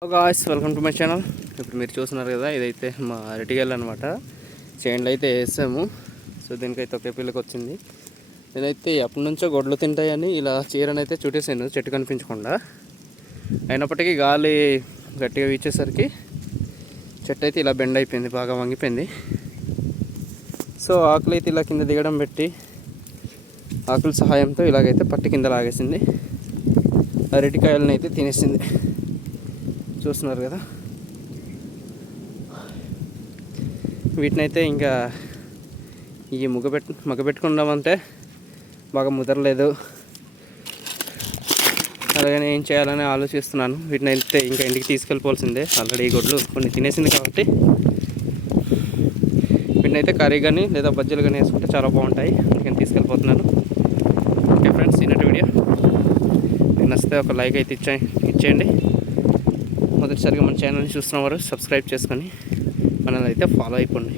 Hello guys, welcome to my channel. ఇప్పుడు మీరు చూస్తున్నారు కదా, ఇదైతే మా అరటిగల్ అనమాట. చైన్లు అయితే వేసాము. సో దీనికైతే ఒకే పిల్లకి వచ్చింది. నేనైతే ఎప్పటి నుంచో గొడ్లు తింటాయని ఇలా చీరనైతే చుట్టేసాను, చెట్టు కనిపించకుండా. అయినప్పటికీ గాలి గట్టిగా వీచేసరికి చెట్టు అయితే ఇలా బెండ్ అయిపోయింది, బాగా వంగిపోయింది. సో ఆకులు అయితే ఇలా కింద దిగడం పెట్టి ఆకుల సహాయంతో ఇలాగైతే పట్టి కింద లాగేసింది. అరటికాయలను అయితే తినేసింది. చూస్తున్నారు కదా, వీటినైతే ఇంకా ఈ మగపెట్టుకున్నామంటే బాగా ముదరలేదు. అలాగని ఏం చేయాలని ఆలోచిస్తున్నాను. వీటిని అయితే ఇంకా ఇంటికి తీసుకెళ్ళిపోవాల్సిందే. ఆల్రెడీ ఈ గొడ్లు కొన్ని తినేసింది కాబట్టి వీటిని అయితే కర్రీ కానీ లేదా బజ్జీలు కానీ వేసుకుంటే చాలా బాగుంటాయి. అందుకని తీసుకెళ్ళిపోతున్నాను. ఓకే ఫ్రెండ్స్, ఈనాటి వీడియో మీకు నచ్చితే ఒక లైక్ అయితే ఇచ్చేయండి. మొదటిసారిగా మన ఛానల్ని చూస్తున్న వారు సబ్స్క్రైబ్ చేసుకొని మనల్ని అయితే ఫాలో అయిపోండి.